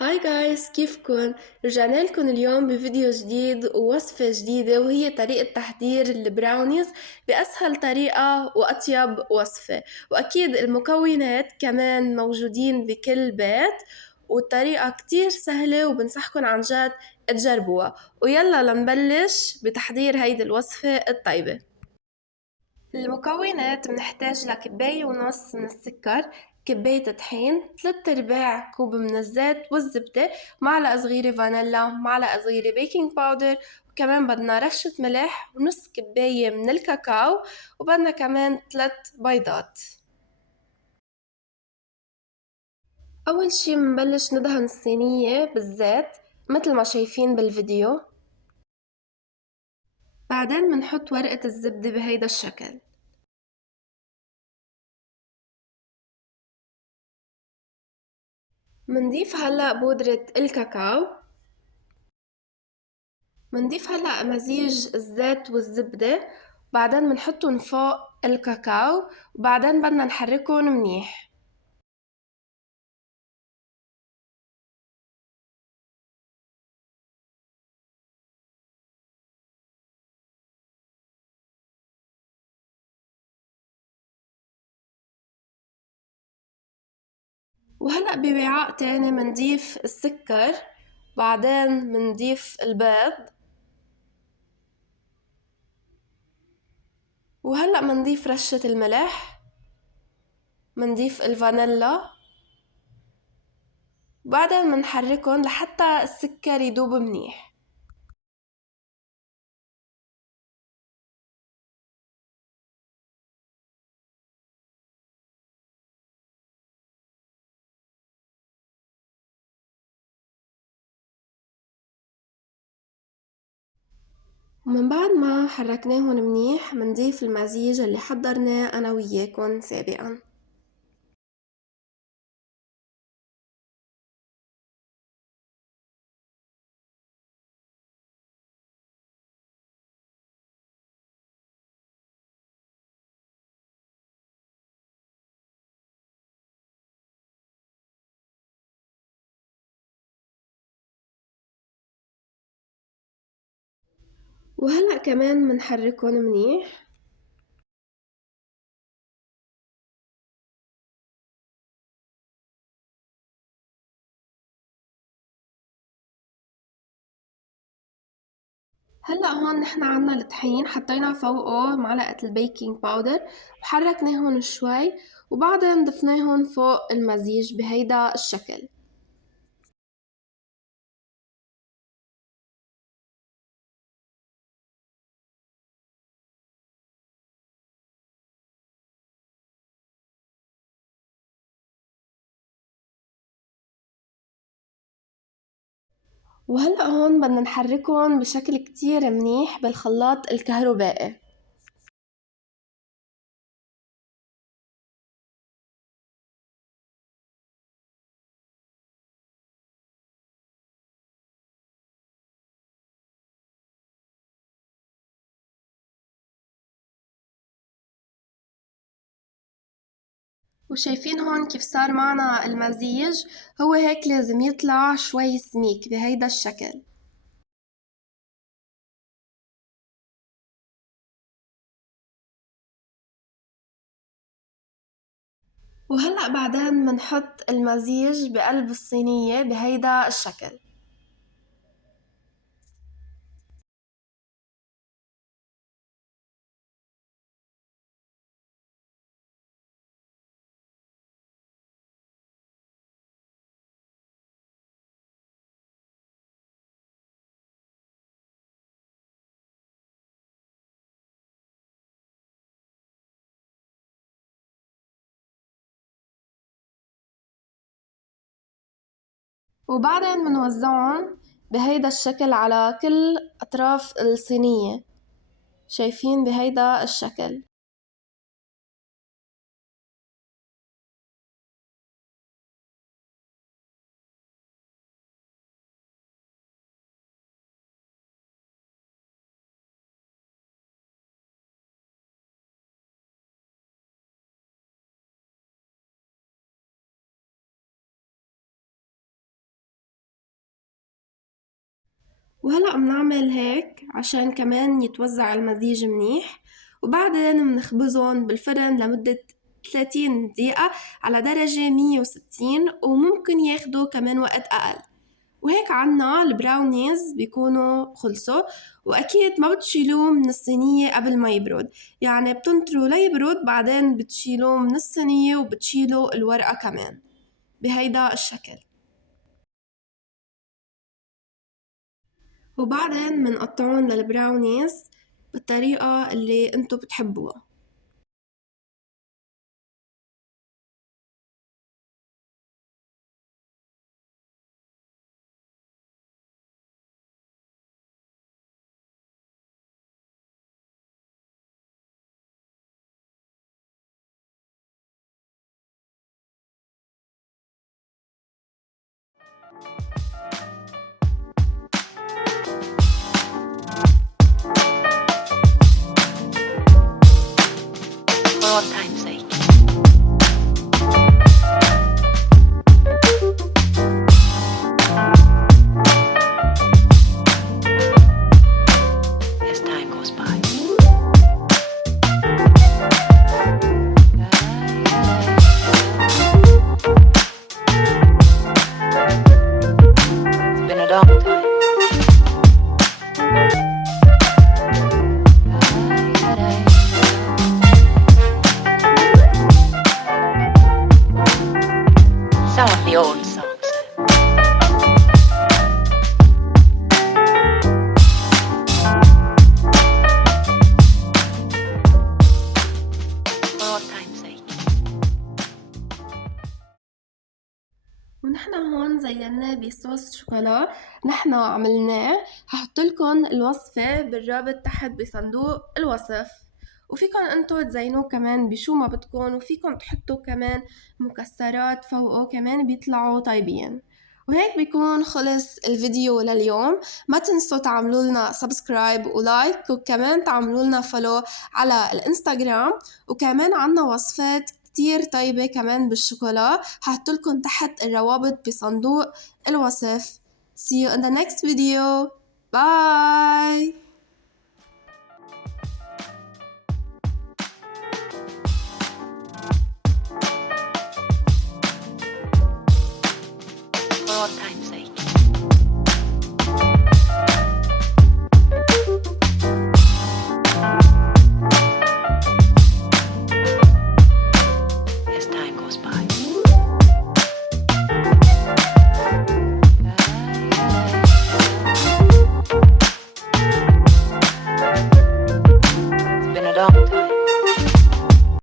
هاي جايز، كيفكن؟ رجعنا لكم اليوم بفيديو جديد ووصفة جديدة، وهي طريقة تحضير البراونيز بأسهل طريقة وأطيب وصفة. وأكيد المكونات كمان موجودين بكل بيت، والطريقة كتير سهلة وبنصحكن عن جد تجربوها. ويلا لنبلش بتحضير هيدي الوصفة الطيبة. المكونات بنحتاج لكباية ونص من السكر، كباية طحين، 3/4 كوب من الزيت والزبدة، معلقة صغيرة فانيلا، معلقة صغيرة بيكنج باودر، وكمان بدنا رشة ملح ونص كباية من الكاكاو، وبدنا كمان 3 بيضات. أول شي بنبلش ندهن الصينية بالزيت مثل ما شايفين بالفيديو. بعدين بنحط ورقة الزبدة بهيدا الشكل. منضيف هلأ بودرة الكاكاو. منضيف هلأ مزيج الزيت والزبدة، بعدين منحطهم فوق الكاكاو، وبعدين بدنا نحركهم منيح. وهلأ بوعاء تاني منضيف السكر، بعدين منضيف البيض، وهلأ منضيف رشة الملح، منضيف الفانيلا، وبعدين منحركهم لحتى السكر يدوب منيح. ومن بعد ما حركناهن منيح منضيف المزيج اللي حضرناه أنا وياكن سابقاً. وهلأ كمان منحركن منيح. هلأ هون نحن عنا الطحين، حطينا فوقه معلقة البيكنج باودر وحركناهن شوي، وبعدين ضفناهن فوق المزيج بهيدا الشكل. وهلأ هون بدنا نحركهم بشكل كتير منيح بالخلاط الكهربائي. وشايفين هون كيف صار معنا المزيج؟ هو هيك لازم يطلع شوي سميك بهيدا الشكل. وهلأ بعدين منحط المزيج بقلب الصينية بهيدا الشكل. وبعدين منوزعهم بهيدا الشكل على كل أطراف الصينية، شايفين بهيدا الشكل. وهلأ بنعمل هيك عشان كمان يتوزع المزيج منيح، وبعدين بنخبزهم بالفرن لمدة 30 دقيقة على درجة 160، وممكن ياخدوا كمان وقت أقل. وهيك عنا البراونيز بيكونوا خلصوا. وأكيد ما بتشيلوه من الصينية قبل ما يبرد، يعني بتنطروا ليبرد بعدين بتشيلوه من الصينية وبتشيلوا الورقة كمان بهيدا الشكل. وبعدين منقطعون للبراونيز بالطريقة اللي انتو بتحبوها. For all time's sake. As time goes by. It's been a long time. Some of the old songs. For all time's sake. ونحن هون زيناه بصوص شوكولا نحن عملناه. هحطلكن الوصفة بالرابط تحت بصندوق الوصف، وفيكن انتو تزينوه كمان بشو ما بدكن، وفيكن تحطوا كمان مكسرات فوقه كمان بيطلعوا طيبين. وهيك بيكون خلص الفيديو لليوم. ما تنسوا تعملوا لنا سبسكرايب ولايك، وكمان تعملوا لنا فولو على الانستغرام. وكمان عنا وصفات كتير طيبة كمان بالشوكولا، هحطلكن تحت الروابط بصندوق الوصف. See you in the next video. Bye. For all time's